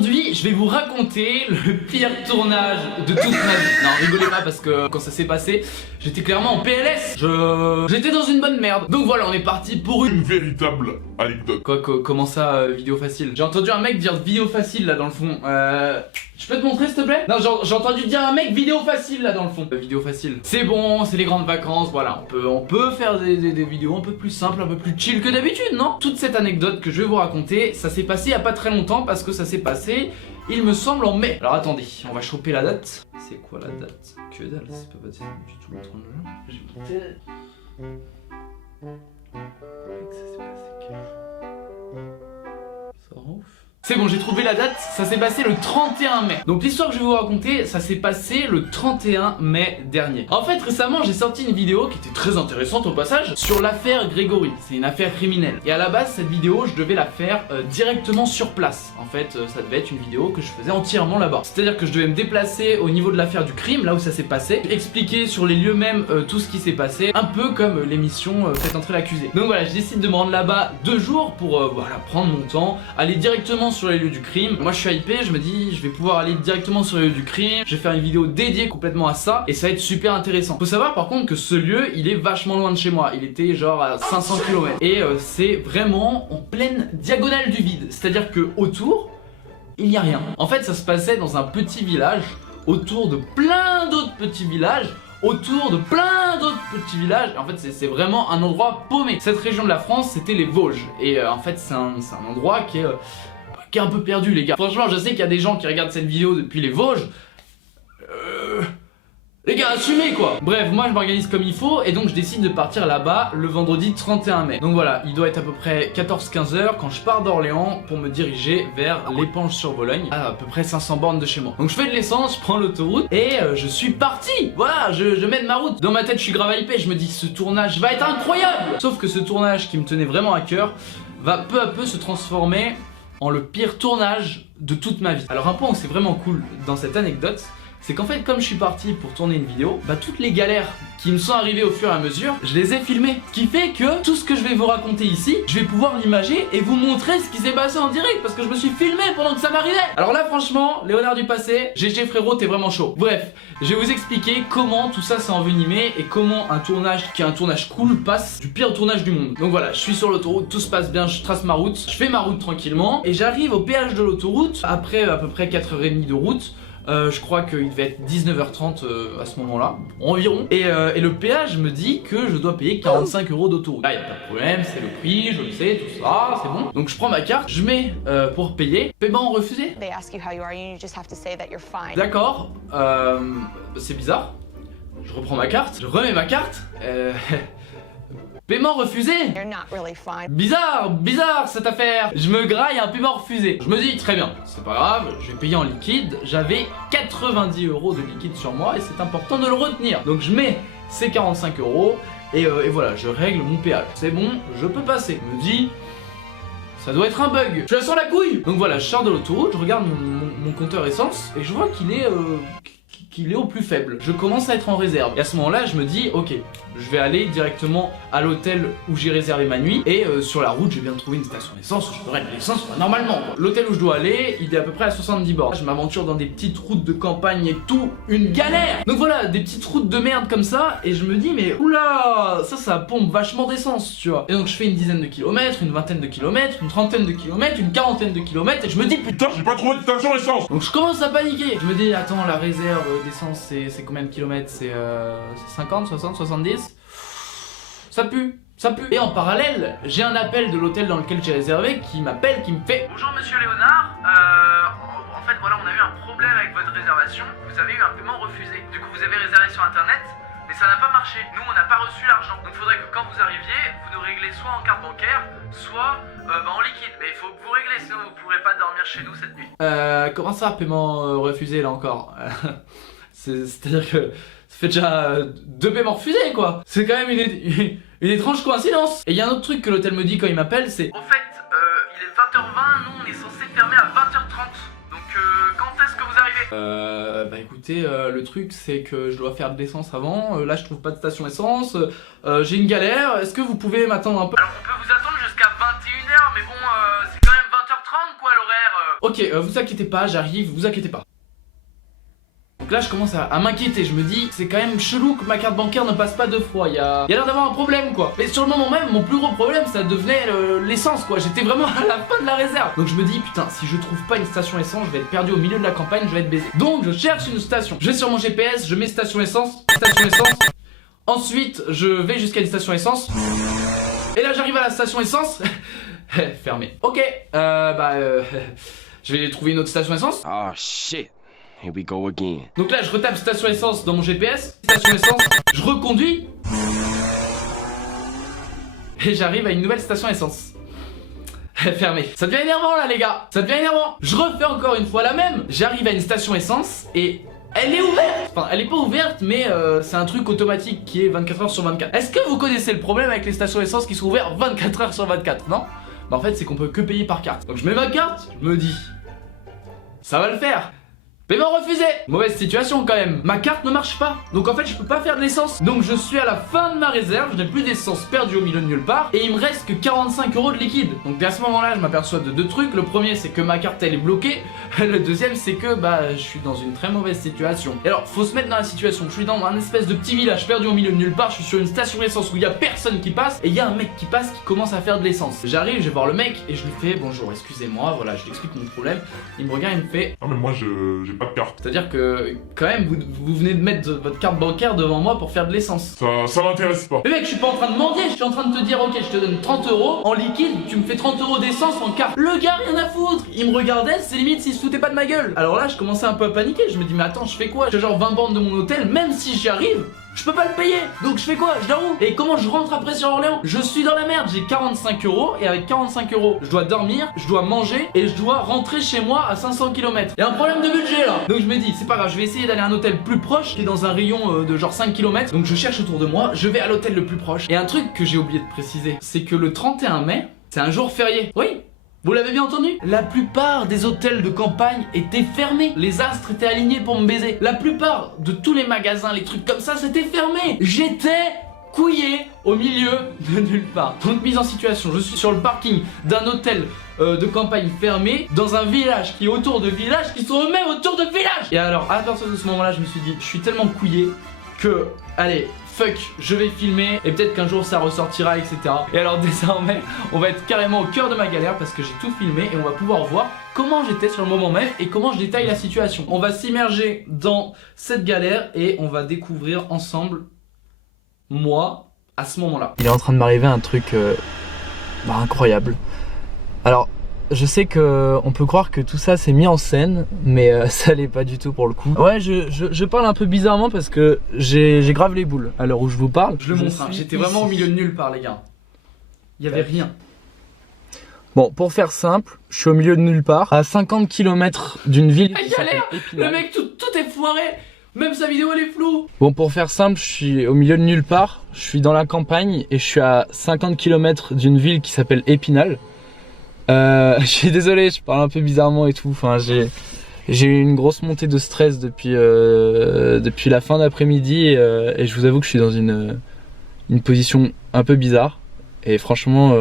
Aujourd'hui, je vais vous raconter le pire tournage de toute ma vie. Non, rigolez pas parce que quand ça s'est passé, j'étais clairement en PLS. J'étais dans une bonne merde. Donc voilà, on est parti pour une véritable anecdote. Comment ça, vidéo facile? J'ai entendu un mec dire vidéo facile là dans le fond. Je peux te montrer s'il te plaît? Non, j'ai entendu dire un mec vidéo facile là dans le fond. Vidéo facile. C'est bon, c'est les grandes vacances, voilà. On peut faire des vidéos un peu plus simples, un peu plus chill que d'habitude, non? Toute cette anecdote que je vais vous raconter, ça s'est passé il y a pas très longtemps parce que ça s'est passé, il me semble, en mai. Alors attendez, on va choper la date. C'est quoi la date? Que dalle, c'est pas du tout le 30 juin. J'ai goûté. Ça s'est passé quand? Ça rend ouf. C'est bon, j'ai trouvé la date, ça s'est passé le 31 mai. Donc l'histoire que je vais vous raconter, ça s'est passé le 31 mai dernier. En fait, récemment, j'ai sorti une vidéo qui était très intéressante au passage sur l'affaire Grégory. C'est une affaire criminelle. Et à la base, cette vidéo, je devais la faire directement sur place. En fait, ça devait être une vidéo que je faisais entièrement là-bas. C'est-à-dire que je devais me déplacer au niveau de l'affaire du crime, là où ça s'est passé, expliquer sur les lieux même tout ce qui s'est passé, un peu comme l'émission Faites entrer l'accusé. Donc voilà, je décide de me rendre là-bas 2 jours pour voilà, prendre mon temps, aller directement sur les lieux du crime. Moi je suis hypé, je me dis je vais pouvoir aller directement sur les lieux du crime, je vais faire une vidéo dédiée complètement à ça et ça va être super intéressant. Faut savoir par contre que ce lieu il est vachement loin de chez moi, il était genre à 500 km et c'est vraiment en pleine diagonale du vide, c'est à dire que autour il n'y a rien. En fait ça se passait dans un petit village autour de plein d'autres petits villages, autour de plein d'autres petits villages. En fait c'est vraiment un endroit paumé. Cette région de la France c'était les Vosges et en fait c'est un endroit qui est un peu perdu les gars. Franchement je sais qu'il y a des gens qui regardent cette vidéo depuis les Vosges. Les gars, assumez quoi. Bref, moi je m'organise comme il faut et donc je décide de partir là-bas le vendredi 31 mai. Donc voilà, il doit être à peu près 14-15 h quand je pars d'Orléans pour me diriger vers l'Épanche-sur-Vologne, à peu près 500 bornes de chez moi. Donc je fais de l'essence, je prends l'autoroute et je suis parti. Voilà, je mène ma route. Dans ma tête je suis grave hypé, je me dis ce tournage va être incroyable. Sauf que ce tournage qui me tenait vraiment à cœur va peu à peu se transformer en le pire tournage de toute ma vie. Alors un point où c'est vraiment cool dans cette anecdote, c'est qu'en fait comme je suis parti pour tourner une vidéo, bah toutes les galères qui me sont arrivées au fur et à mesure, je les ai filmées. Ce qui fait que tout ce que je vais vous raconter ici, je vais pouvoir l'imager et vous montrer ce qui s'est passé en direct parce que je me suis filmé pendant que ça m'arrivait. Alors là franchement, Léonard du passé, GG frérot t'es vraiment chaud. Bref, je vais vous expliquer comment tout ça s'est envenimé et comment un tournage qui est un tournage cool passe du pire tournage du monde. Donc voilà, je suis sur l'autoroute, tout se passe bien, je trace ma route, je fais ma route tranquillement et j'arrive au péage de l'autoroute après à peu près 4h30 de route. Je crois qu'il devait être 19h30 à ce moment-là, environ. Et le péage me dit que je dois payer 45 € d'autoroute. Là, y a pas de problème, c'est le prix, je le sais, tout ça, c'est bon. Donc je prends ma carte, je mets pour payer. Paiement refusé. D'accord, c'est bizarre. Je reprends ma carte, je remets ma carte. Paiement refusé. Bizarre cette affaire. Je me graille un paiement refusé. Je me dis très bien, c'est pas grave, je vais payer en liquide. J'avais 90 € de liquide sur moi et c'est important de le retenir. Donc je mets ces 45 € et voilà, je règle mon péage. C'est bon, je peux passer. Je me dis, ça doit être un bug. Je la sens la couille. Donc voilà, je sors de l'autoroute, je regarde mon compteur essence et je vois qu'il est au plus faible. Je commence à être en réserve. Et à ce moment-là, je me dis, ok, je vais aller directement à l'hôtel où j'ai réservé ma nuit. Et sur la route, je vais bien trouver une station d'essence où je pourrais mettre l'essence normalement. L'hôtel où je dois aller, il est à peu près à 70 bornes. Je m'aventure dans des petites routes de campagne et tout, une galère. Donc voilà, des petites routes de merde comme ça. Et je me dis, mais oula, ça pompe vachement d'essence, tu vois. Et donc je fais une dizaine de kilomètres, une vingtaine de kilomètres, une trentaine de kilomètres, une quarantaine de kilomètres. Et je me dis, putain, J'ai pas trouvé de station essence. donc je commence à paniquer. Je me dis, attends, la réserve d'essence, c'est combien de kilomètres? C'est 50, 60, 70? Ça pue. Et en parallèle, j'ai un appel de l'hôtel dans lequel j'ai réservé qui m'appelle, qui me fait: bonjour monsieur Léonard, en fait voilà, on a eu un problème avec votre réservation. Vous avez eu un paiement refusé. Du coup vous avez réservé sur internet, mais ça n'a pas marché. Nous on n'a pas reçu l'argent. Donc il faudrait que quand vous arriviez, vous nous réglez soit en carte bancaire, soit en liquide. Mais il faut que vous réglez, sinon vous ne pourrez pas dormir chez nous cette nuit. Comment ça, paiement refusé là encore? C'est-à-dire que ça fait déjà 2 paiements refusés quoi. C'est quand même une étrange coïncidence. Et il y a un autre truc que l'hôtel me dit quand il m'appelle, c'est: au fait, il est 20h20, nous on est censé fermer à 20h30. Donc quand est-ce que vous arrivez? Bah écoutez, le truc c'est que je dois faire de l'essence avant. Là je trouve pas de station essence. J'ai une galère, est-ce que vous pouvez m'attendre un peu? Alors on peut vous attendre jusqu'à 21h, mais bon, c'est quand même 20h30 quoi l'horaire. Ok, Ok, vous inquiétez pas, j'arrive, vous inquiétez pas. Donc là je commence à m'inquiéter, je me dis c'est quand même chelou que ma carte bancaire ne passe pas 2 fois, il y a l'air d'avoir un problème quoi. Mais sur le moment même, mon plus gros problème ça devenait l'essence quoi, j'étais vraiment à la fin de la réserve. Donc je me dis putain, si je trouve pas une station essence, je vais être perdu au milieu de la campagne, je vais être baisé. Donc je cherche une station, je vais sur mon GPS, je mets station essence. Ensuite je vais jusqu'à une station essence. Et là j'arrive à la station essence. Fermé. Ok, je vais trouver une autre station essence. Oh shit. Here we go again. Donc là je retape station essence dans mon GPS, station essence, je reconduis et j'arrive à une nouvelle station essence. Fermé. Ça devient énervant là les gars, ça devient énervant. Je refais encore une fois la même, j'arrive à une station essence et elle est ouverte. Enfin elle est pas ouverte mais c'est un truc automatique qui est 24 heures sur 24. Est-ce que vous connaissez le problème avec les stations essence qui sont ouvertes 24 heures sur 24, non? Bah en fait c'est qu'on peut que payer par carte. Donc je mets ma carte, je me dis ça va le faire. Paiement refusé. Mauvaise situation quand même. Ma carte ne marche pas. Donc en fait je peux pas faire de l'essence. Donc je suis à la fin de ma réserve. Je n'ai plus d'essence perdue au milieu de nulle part. Et il me reste que 45 € de liquide. Donc à ce moment là je m'aperçois de 2 trucs. Le premier c'est que ma carte elle est bloquée. Le deuxième c'est que je suis dans une très mauvaise situation. Et alors faut se mettre dans la situation. Je suis dans un espèce de petit village perdu au milieu de nulle part. Je suis sur une station d'essence où il y a personne qui passe. Et il y a un mec qui passe qui commence à faire de l'essence. J'arrive, je vais voir le mec et je lui fais bonjour, excusez-moi, voilà, je lui explique mon problème. Il me regarde, il me fait Non mais moi j'ai pas de carte. c'est-à-dire que quand même vous venez de mettre votre carte bancaire devant moi pour faire de l'essence. Ça m'intéresse pas. Mais mec, je suis pas en train de mendier, je suis en train de te dire ok je te donne 30 € en liquide, tu me fais 30 € d'essence en carte. Le gars rien à foutre, il me regardait, c'est limite s'il se foutait pas de ma gueule. Alors là je commençais un peu à paniquer, je me dis mais attends je fais quoi? Je fais genre 20 bornes de mon hôtel, même si j'y arrive je peux pas le payer, donc je fais quoi? Je dors où? Et comment je rentre après sur Orléans? Je suis dans la merde, j'ai 45 € et avec 45 € je dois dormir, je dois manger et je dois rentrer chez moi à 500 km. Il y a un problème de budget là. Donc je me dis c'est pas grave, je vais essayer d'aller à un hôtel plus proche qui est dans un rayon de genre 5 km. Donc je cherche autour de moi, je vais à l'hôtel le plus proche. Et un truc que j'ai oublié de préciser, c'est que le 31 mai, c'est un jour férié. Oui, vous l'avez bien entendu? La plupart des hôtels de campagne étaient fermés. Les astres étaient alignés pour me baiser. La plupart de tous les magasins, les trucs comme ça, c'était fermé. J'étais couillé au milieu de nulle part. Donc mise en situation, je suis sur le parking d'un hôtel de campagne fermé dans un village qui est autour de villages qui sont eux-mêmes autour de villages. Et alors à partir de ce moment-là, je me suis dit, je suis tellement couillé que, allez, fuck, je vais filmer et peut-être qu'un jour ça ressortira, etc. Et alors désormais, on va être carrément au cœur de ma galère parce que j'ai tout filmé et on va pouvoir voir comment j'étais sur le moment même et comment je détaille la situation. On va s'immerger dans cette galère et on va découvrir ensemble moi à ce moment-là. Il est en train de m'arriver un truc incroyable. Alors, je sais que on peut croire que tout ça c'est mis en scène, mais ça l'est pas du tout pour le coup. Ouais, je parle un peu bizarrement parce que j'ai grave les boules à l'heure où je vous parle. Je le montre, j'étais vraiment au milieu de nulle part les gars. Il y avait rien. Bon, pour faire simple, je suis au milieu de nulle part, à 50 km d'une ville qui s'appelle Épinal. Le mec tout est foiré. Même sa vidéo elle est floue. Bon, pour faire simple, je suis au milieu de nulle part, je suis dans la campagne et je suis à 50 km d'une ville qui s'appelle Épinal. Je suis désolé, je parle un peu bizarrement et tout. Enfin, j'ai eu une grosse montée de stress depuis la fin d'après-midi et je vous avoue que je suis dans une position un peu bizarre. Et franchement,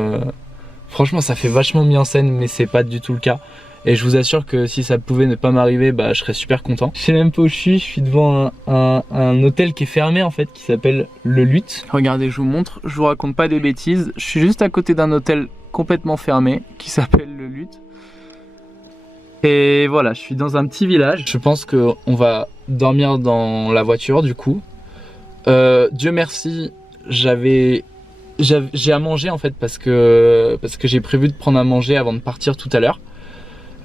ça fait vachement mis en scène, mais c'est pas du tout le cas. Et je vous assure que si ça pouvait ne pas m'arriver, je serais super content. Je sais même pas où je suis devant un hôtel qui est fermé en fait, qui s'appelle Le Lutte. Regardez, je vous montre, je vous raconte pas des bêtises. Je suis juste à côté d'un hôtel complètement fermé qui s'appelle Le Lutte. Et voilà, je suis dans un petit village. Je pense qu'on va dormir dans la voiture du coup. Dieu merci, j'ai à manger en fait parce que j'ai prévu de prendre à manger avant de partir tout à l'heure.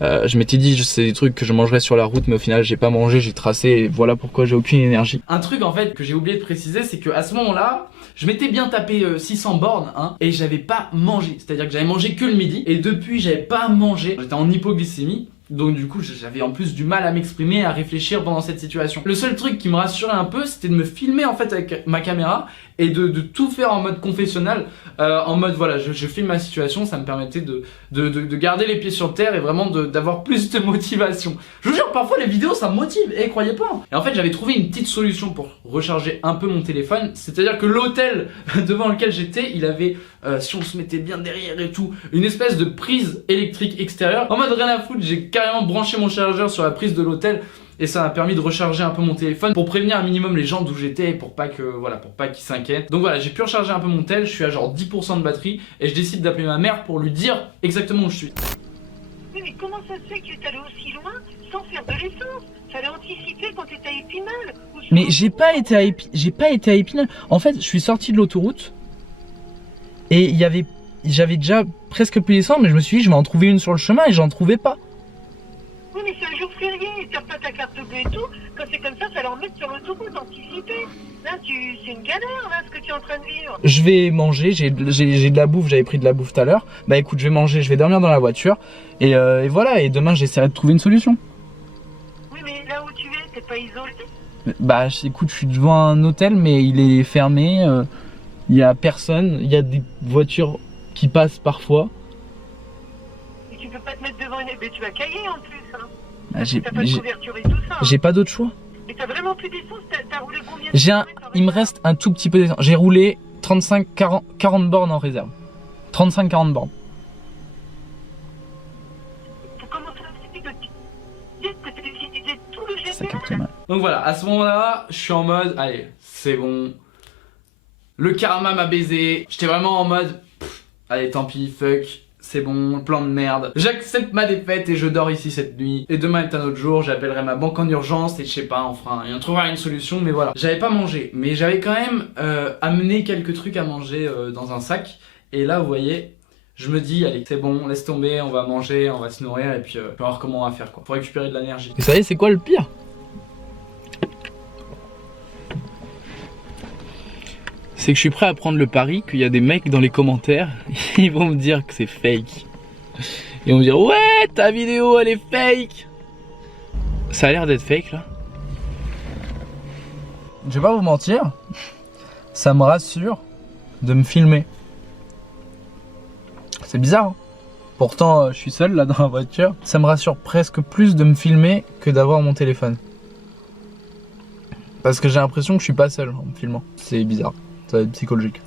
Je m'étais dit c'est des trucs que je mangerais sur la route, mais au final j'ai pas mangé, j'ai tracé et voilà pourquoi j'ai aucune énergie. Un truc en fait que j'ai oublié de préciser, c'est que à ce moment-là, je m'étais bien tapé 600 bornes et j'avais pas mangé, c'est-à-dire que j'avais mangé que le midi et depuis j'avais pas mangé, j'étais en hypoglycémie. Donc du coup j'avais en plus du mal à m'exprimer, à réfléchir pendant cette situation. Le seul truc qui me rassurait un peu, c'était de me filmer en fait avec ma caméra et de tout faire en mode confessionnal, en mode voilà, je filme ma situation, ça me permettait de garder les pieds sur terre et vraiment d'avoir plus de motivation. Je vous jure, parfois les vidéos ça me motive, et croyez pas. Et en fait j'avais trouvé une petite solution pour recharger un peu mon téléphone, c'est-à-dire que l'hôtel devant lequel j'étais, il avait si on se mettait bien derrière et tout. Une espèce de prise électrique extérieure. En mode rien à foutre, j'ai carrément branché mon chargeur sur la prise de l'hôtel. Et ça m'a permis de recharger un peu mon téléphone pour prévenir un minimum les gens d'où j'étais et pour pas qu'ils s'inquiètent. Donc voilà, j'ai pu recharger un peu mon tel, je suis à genre 10% de batterie et je décide d'appeler ma mère pour lui dire exactement où je suis. Oui, mais comment ça se fait que tu es allé aussi loin sans faire de l'essence? Fallait anticiper quand tu étais à Épinal. Mais j'ai pas été à Épinal. En fait, je suis sorti de l'autoroute et j'avais déjà presque plus d'essence, mais je me suis dit je vais en trouver une sur le chemin et j'en trouvais pas. Oui, mais c'est un jour férié, t'as pas ta carte bleue et tout. Quand c'est comme ça, fallait en mettre sur l'autoroute, anticiper. Là, c'est une galère, là, ce que tu es en train de vivre. Je vais manger, j'ai de la bouffe, j'avais pris de la bouffe tout à l'heure. Bah écoute, je vais manger, je vais dormir dans la voiture. Et voilà, et demain j'essaierai de trouver une solution. Oui, mais là où tu es, t'es pas isolé? Bah écoute, je suis devant un hôtel, mais il est fermé. Il y a personne, il y a des voitures qui passent parfois. Et tu peux pas te mettre devant une... Mais tu vas cailler en plus, hein. Bah, T'as pas de couverture et tout ça. Hein. J'ai pas d'autre choix. Mais t'as vraiment plus d'essence? T'as roulé combien de kilomètres en Il me réserve? reste un tout petit peu d'essence. J'ai roulé 40 bornes en réserve. 35-40 bornes. Comment ça se fait que tu t'es utilisé tout le Ça GPS? capte mal. Donc voilà, à ce moment-là, je suis en mode, allez, c'est bon. Le karma m'a baisé. J'étais vraiment en mode, allez, tant pis, fuck. C'est bon, plan de merde. J'accepte ma défaite et je dors ici cette nuit. Et demain est un autre jour, j'appellerai ma banque en urgence et je sais pas, on trouvera une solution, mais voilà. J'avais pas mangé, mais j'avais quand même amené quelques trucs à manger dans un sac. Et là, vous voyez, je me dis, allez, c'est bon, laisse tomber, on va manger, on va se nourrir et puis on va voir comment on va faire quoi. Pour récupérer de l'énergie. Vous savez, c'est quoi le pire? C'est que je suis prêt à prendre le pari qu'il y a des mecs dans les commentaires, ils vont me dire que c'est fake. Ils vont me dire ouais, ta vidéo elle est fake. Ça a l'air d'être fake là. Je vais pas vous mentir, ça me rassure de me filmer. C'est bizarre hein. Pourtant je suis seul là dans la voiture. Ça me rassure presque plus de me filmer que d'avoir mon téléphone. Parce que j'ai l'impression que je suis pas seul en me filmant. C'est bizarre. Ça va être psychologique.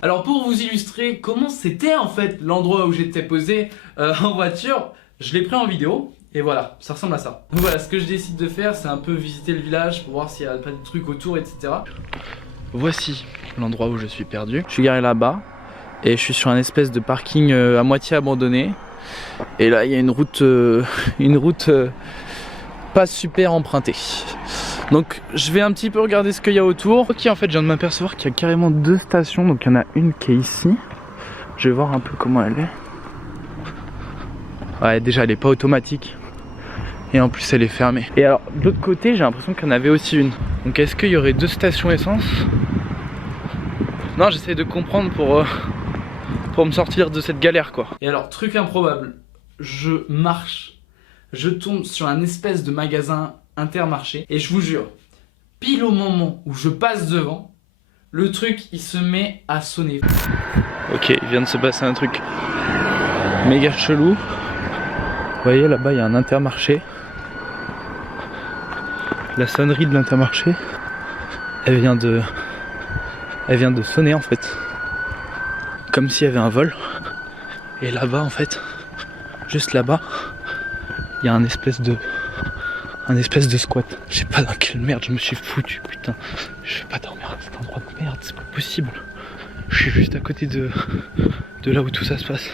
Alors pour vous illustrer comment c'était en fait l'endroit où j'étais posé en voiture, je l'ai pris en vidéo et voilà, ça ressemble à ça. Donc voilà, ce que je décide de faire, c'est un peu visiter le village pour voir s'il n'y a pas de trucs autour, etc. Voici l'endroit où je suis perdu. Je suis garé là-bas et je suis sur un espèce de parking à moitié abandonné. Et là il y a une route pas super empruntée. Donc je vais un petit peu regarder ce qu'il y a autour. Ok, en fait je viens de m'apercevoir qu'il y a carrément deux stations. Donc il y en a une qui est ici. Je vais voir un peu comment elle est. Ouais, déjà elle est pas automatique. Et en plus elle est fermée. Et alors de l'autre côté j'ai l'impression qu'il y en avait aussi une. Donc est-ce qu'il y aurait deux stations essence? Non, j'essaie de comprendre pour me sortir de cette galère quoi. Et alors, truc improbable, je marche, je tombe sur un espèce de magasin Intermarché et je vous jure, pile au moment où je passe devant, le truc il se met à sonner. Ok, il vient de se passer un truc méga chelou. Vous voyez là-bas il y a un Intermarché. La sonnerie de l'Intermarché, elle vient de sonner en fait. Comme s'il y avait un vol. Et là-bas en fait, juste là-bas, il y a un espèce de squat. Je sais pas dans quelle merde je me suis foutu, putain. Je vais pas dormir à cet endroit de merde, c'est pas possible. Je suis juste à côté de là où tout ça se passe.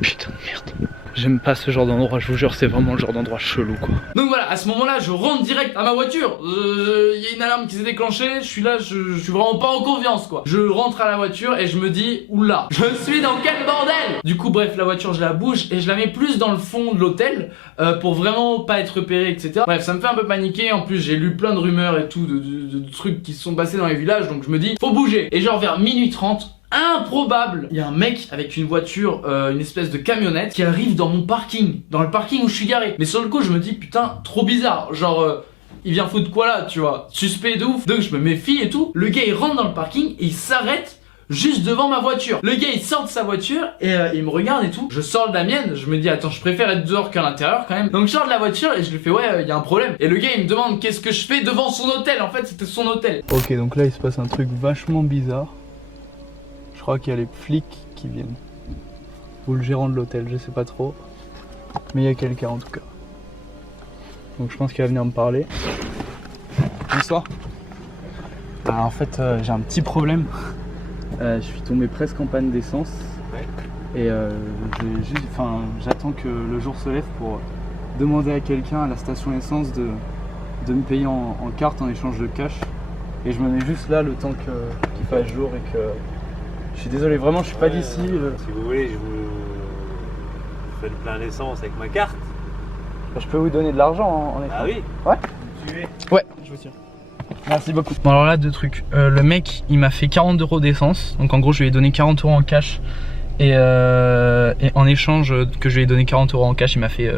Putain de merde. J'aime pas ce genre d'endroit, je vous jure, c'est vraiment le genre d'endroit chelou quoi. Donc voilà, à ce moment-là, je rentre direct à ma voiture. Il y a une alarme qui s'est déclenchée, je suis là, je suis vraiment pas en confiance quoi. Je rentre à la voiture et je me dis, oula, je suis dans quel bordel? Du coup, bref, la voiture, je la bouge et je la mets plus dans le fond de l'hôtel pour vraiment pas être repéré, etc. Bref, ça me fait un peu paniquer. En plus, j'ai lu plein de rumeurs et tout, de trucs qui se sont passés dans les villages, donc je me dis, faut bouger. Et genre vers minuit 30, improbable, il y a un mec avec une voiture, une espèce de camionnette qui arrive dans mon parking, dans le parking où je suis garé. Mais sur le coup je me dis putain, trop bizarre, genre il vient foutre quoi là, tu vois, suspect de ouf. Donc je me méfie et tout, le gars il rentre dans le parking et il s'arrête juste devant ma voiture. Le gars il sort de sa voiture et il me regarde et tout. Je sors de la mienne, je me dis attends, je préfère être dehors qu'à l'intérieur quand même. Donc je sors de la voiture et je lui fais ouais, il y a un problème. Et le gars il me demande qu'est-ce que je fais devant son hôtel. En fait c'était son hôtel. Ok, donc là il se passe un truc vachement bizarre. Je crois qu'il y a les flics qui viennent. Ou le gérant de l'hôtel, je sais pas trop. Mais il y a quelqu'un en tout cas. Donc je pense qu'il va venir me parler. Bonsoir. Alors en fait j'ai un petit problème. Je suis tombé presque en panne d'essence. Et j'attends que le jour se lève pour demander à quelqu'un à la station essence de me payer en carte en échange de cash. Et je me mets juste là le temps qu'il fasse jour et que... Je suis désolé, vraiment je suis pas d'ici. Si vous voulez, je vous fais le plein d'essence avec ma carte. Je peux vous donner de l'argent en échange. Ah oui. Ouais. Vous suivez. Ouais, je vous tire. Merci beaucoup. Bon alors là deux trucs. Le mec il m'a fait 40 € d'essence. Donc en gros je lui ai donné 40 € en cash. Et en échange que je lui ai donné 40 € en cash, il m'a fait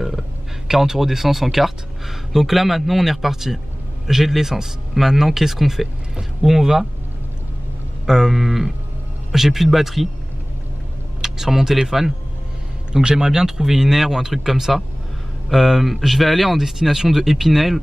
40 € d'essence en carte. Donc là maintenant on est reparti. J'ai de l'essence. Maintenant qu'est-ce qu'on fait? Où on va? J'ai plus de batterie sur mon téléphone. Donc j'aimerais bien trouver une aire ou un truc comme ça. Je vais aller en destination de Épinal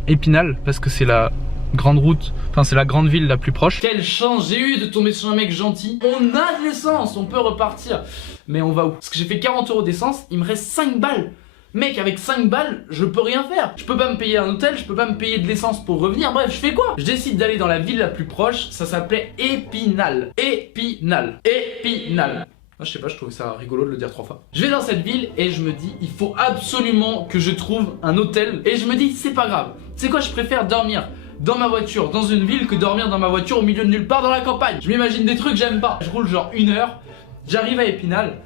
parce que c'est la grande route, enfin c'est la grande ville la plus proche. Quelle chance j'ai eu de tomber sur un mec gentil. On a de l'essence, on peut repartir. Mais on va où? Parce que j'ai fait 40 € d'essence, il me reste 5 balles. Mec, avec 5 balles, je peux rien faire. Je peux pas me payer un hôtel, je peux pas me payer de l'essence pour revenir. Bref, je fais quoi? Je décide d'aller dans la ville la plus proche. Ça s'appelait Épinal. Épinal. Épinal. Ah, je sais pas, je trouve ça rigolo de le dire 3 fois. Je vais dans cette ville et je me dis, il faut absolument que je trouve un hôtel. Et je me dis, c'est pas grave. C'est quoi, je préfère dormir dans ma voiture, dans une ville, que dormir dans ma voiture au milieu de nulle part dans la campagne. Je m'imagine des trucs que j'aime pas. Je roule genre 1 heure, j'arrive à Épinal.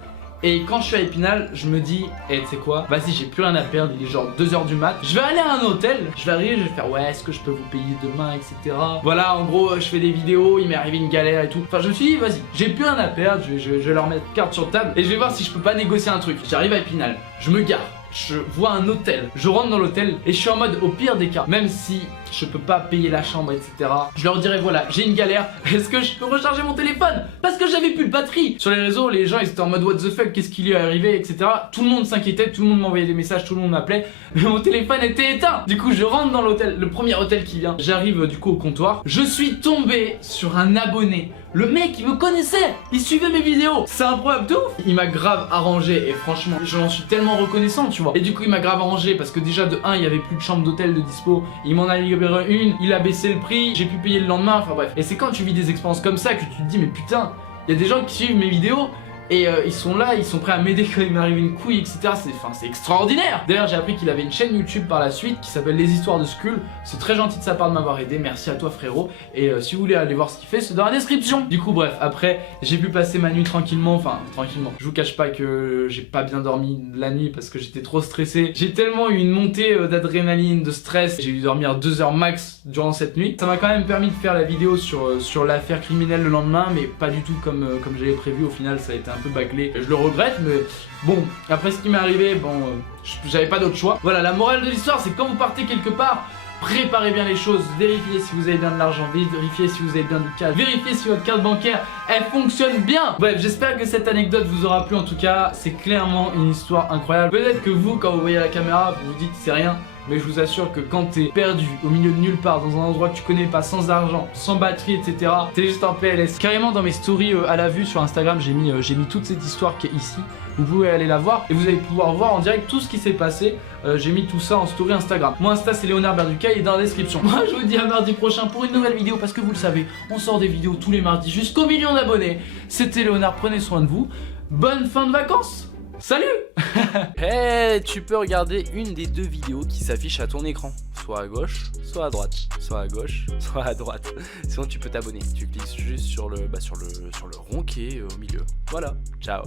Et quand je suis à Épinal, je me dis, tu sais quoi, vas-y, j'ai plus rien à perdre, il est genre 2 h du mat. Je vais aller à un hôtel, je vais arriver, je vais faire, ouais, est-ce que je peux vous payer demain, etc. Voilà, en gros, je fais des vidéos, il m'est arrivé une galère et tout. Enfin, je me suis dit, vas-y, j'ai plus rien à perdre, je vais leur mettre carte sur table et je vais voir si je peux pas négocier un truc. J'arrive à Épinal, je me gare. Je vois un hôtel, je rentre dans l'hôtel et je suis en mode au pire des cas, même si je peux pas payer la chambre etc, je leur dirais voilà j'ai une galère, est-ce que je peux recharger mon téléphone? Parce que j'avais plus de batterie. Sur les réseaux les gens ils étaient en mode what the fuck, qu'est-ce qui lui est arrivé etc. Tout le monde s'inquiétait, tout le monde m'envoyait des messages, tout le monde m'appelait, mais mon téléphone était éteint. Du coup je rentre dans l'hôtel, le premier hôtel qui vient, j'arrive du coup au comptoir, je suis tombé sur un abonné. Le mec il me connaissait, il suivait mes vidéos, c'est improbable de ouf. Il m'a grave arrangé et franchement j'en suis tellement reconnaissant tu vois. Et du coup il m'a grave arrangé parce que déjà de 1 il y avait plus de chambre d'hôtel de dispo. Il m'en a libéré une, il a baissé le prix, j'ai pu payer le lendemain, enfin bref. Et c'est quand tu vis des expériences comme ça que tu te dis mais putain, il y a des gens qui suivent mes vidéos et ils sont là, ils sont prêts à m'aider quand il m'arrive une couille etc. C'est extraordinaire. D'ailleurs j'ai appris qu'il avait une chaîne YouTube par la suite qui s'appelle Les Histoires de Skull. C'est très gentil de sa part de m'avoir aidé, merci à toi frérot. Et si vous voulez aller voir ce qu'il fait, c'est dans la description. Du coup bref, après j'ai pu passer ma nuit tranquillement, enfin tranquillement. Je vous cache pas que j'ai pas bien dormi la nuit parce que j'étais trop stressé. J'ai tellement eu une montée d'adrénaline, de stress. J'ai dû dormir 2 heures max durant cette nuit. Ça m'a quand même permis de faire la vidéo sur l'affaire criminelle le lendemain, mais pas du tout comme j'avais prévu. Au final ça a été un peu bâclé. Je le regrette, mais bon, après ce qui m'est arrivé, bon, j'avais pas d'autre choix. Voilà, la morale de l'histoire, c'est quand vous partez quelque part, préparez bien les choses, vérifiez si vous avez bien de l'argent, vérifiez si vous avez bien du cash, vérifiez si votre carte bancaire, elle fonctionne bien. Bref, j'espère que cette anecdote vous aura plu. En tout cas, c'est clairement une histoire incroyable. Peut-être que vous, quand vous voyez la caméra, vous vous dites c'est rien. Mais je vous assure que quand t'es perdu au milieu de nulle part, dans un endroit que tu connais pas, sans argent, sans batterie, etc., t'es juste en PLS. Carrément dans mes stories à la vue sur Instagram, j'ai mis toute cette histoire qui est ici. Vous pouvez aller la voir et vous allez pouvoir voir en direct tout ce qui s'est passé. J'ai mis tout ça en story Instagram. Mon Insta c'est Léonard Berduca, il est dans la description. Moi je vous dis à mardi prochain pour une nouvelle vidéo parce que vous le savez, on sort des vidéos tous les mardis jusqu'au 1 million d'abonnés. C'était Léonard, prenez soin de vous. Bonne fin de vacances. Salut. Hey, tu peux regarder une des 2 vidéos qui s'affichent à ton écran. Soit à gauche, soit à droite. Soit à gauche, soit à droite. Sinon tu peux t'abonner. Tu cliques juste sur le rond qui est au milieu. Voilà, ciao.